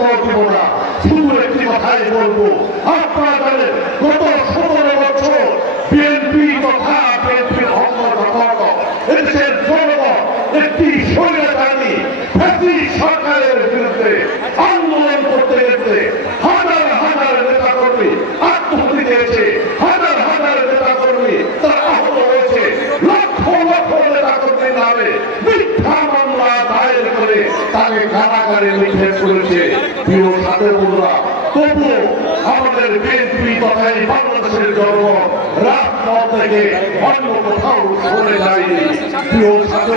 বক্তব্য দিব না। শুধু একটি কথাই বলব। আপনারা জানেন, গত সতেরো বছর বিএনপি তথা বিএনপির আন্দোলন করতে গেছে। হাজার হাজার নেতা কর্মী আত্মহত্যা দিয়েছে হাজার হাজার নেতা কর্মী তারা আহত হয়েছে লক্ষ লক্ষ নেতা কর্মীর নামে মিথ্যা মামলা দায়ের করে তাকে কারাগারে নিক্ষেপ করেছে প্রিয় সাথে বন্ধুরা, তবুও আমাদের বিএনপি তথা এই বাংলাদেশের জন্ম থেকে অন্য কোথাও সরে যায়নি। প্রিয় সাথে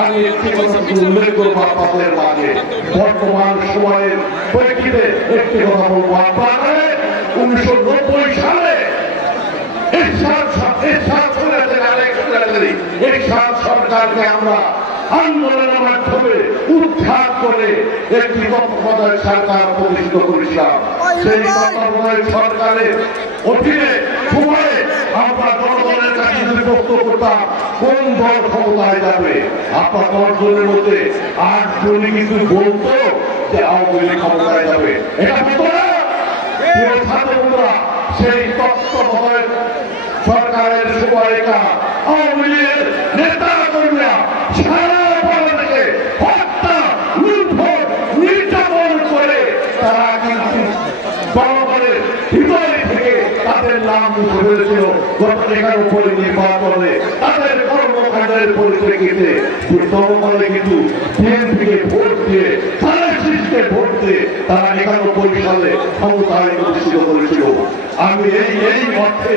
আমি একটি কথা উল্লেখ করব আপনাদের মাঝে। বর্তমান সময়ের প্রেক্ষিতে একটি কথা বলব আপনারা উনিশশো নব্বই সালে সরকারের এরশাদ সরকারকে আমরা আন্দোলনের মাধ্যমে উদ্ধার করে একটি তত্ত্বাবধায়ক সরকার প্রতিষ্ঠিত করেছিলাম। সেই তত্ত্বাবধায়ক সরকারের অধীনে সময়ে আমরা জনগণের কাছে যদি বক্তব্য করতাম কোন দল ক্ষমতায় যাবে? আপনার দশ জনের মধ্যে আট জনই কিন্তু বলতো যে আওয়ামী লীগ ক্ষমতায় যাবে। এটা বলতো না! প্রিয় সেই তত্ত্বাবধায়ক সরকারের সময়টা আওয়ামী লীগের নেতা কর্মীরা সারা বাংলাদেশে হত্যা লুণ্ঠন নির্যাতন করে তারা কিন্তু জনগণের হৃদয় থেকে তাদের নাম মুছে ফেলেছিল গত এগারো পরে তাদের কর্মকাণ্ডের পরিপ্রেক্ষিতে জনগণে কিন্তু বিএনপিকে ভোট দিয়ে তাদের সৃষ্টিকে ভোট দিয়ে তারা একানব্বই সালে ক্ষমতায় প্রতিষ্ঠিত করেছিল আমি এই এই অর্থে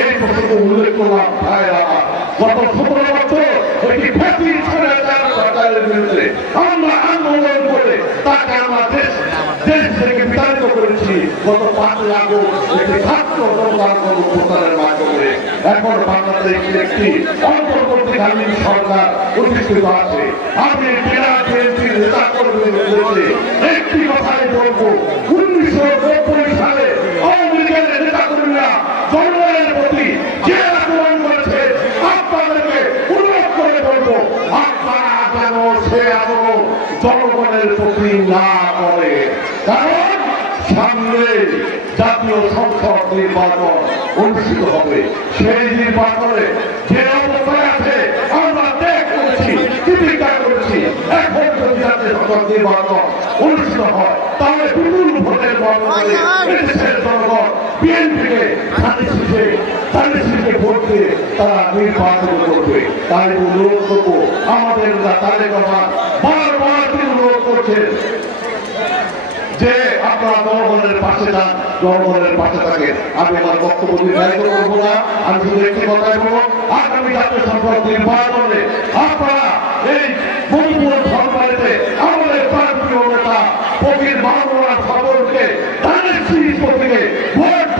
এই প্রসঙ্গ উল্লেখ করলাম, ভাই গত সতেরো বছর একটি সরকার সরকারের বিরুদ্ধে আমরা আন্দোলন করে তাকে আমরা দেশ দেশ থেকে বিতাড়িত করেছি গত পাঁচই আগস্ট একটি ছাত্র গণপ্রচারের মাধ্যমে এখন বাংলাদেশে একটি অন্তর্বর্তীকালীন সরকার প্রতিষ্ঠিত আছে। আমি বিরাট বিএনপির নেতা একটি কথাই উনিশশো নব্বই সালে আওয়ামী লীগের নেতা কর্মীরা জনগণের প্রতি যে আচরণ করেছে, আপনাদেরকে অনুরোধ করে বলব, আপনারা যেন সে আচরণ জনগণের প্রতি না করে। কারণ সামনে জাতীয় সংসদ নির্বাচন অনুষ্ঠিত হবে। সেই নির্বাচনে যে অবস্থায় আছে, আমরা দেখ করেছি চিন্তা করেছি। এখন যদি জাতীয় সংসদ নির্বাচন অনুষ্ঠিত হয়, তাহলে বিপুল ভোটের মাধ্যমে এদেশের জনগণ বিএনপিকে ধানের শীষে ধানের শীষে ভোট দিয়ে তারা নির্বাচন করবে। তাই অনুরোধ করব, আমাদের রহমান বারবার তিনি অনুরোধ করছেন যে আপনারা পাশে যান জনগণের পাশে থাকেন আমি আমার বক্তব্য নির্ধারিত করব না আমি শুধু একটি কথাই বলব, আগামী জাতীয় সংসদ নির্বাচনে আপনারা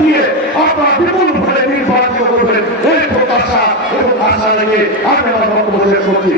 দিয়ে আপনারা বিপুল ভোটে নির্বাচিত করবেন, এই প্রত্যাশা এবং আশা রেখে আমি আমার বক্তব্য শেষ করছি।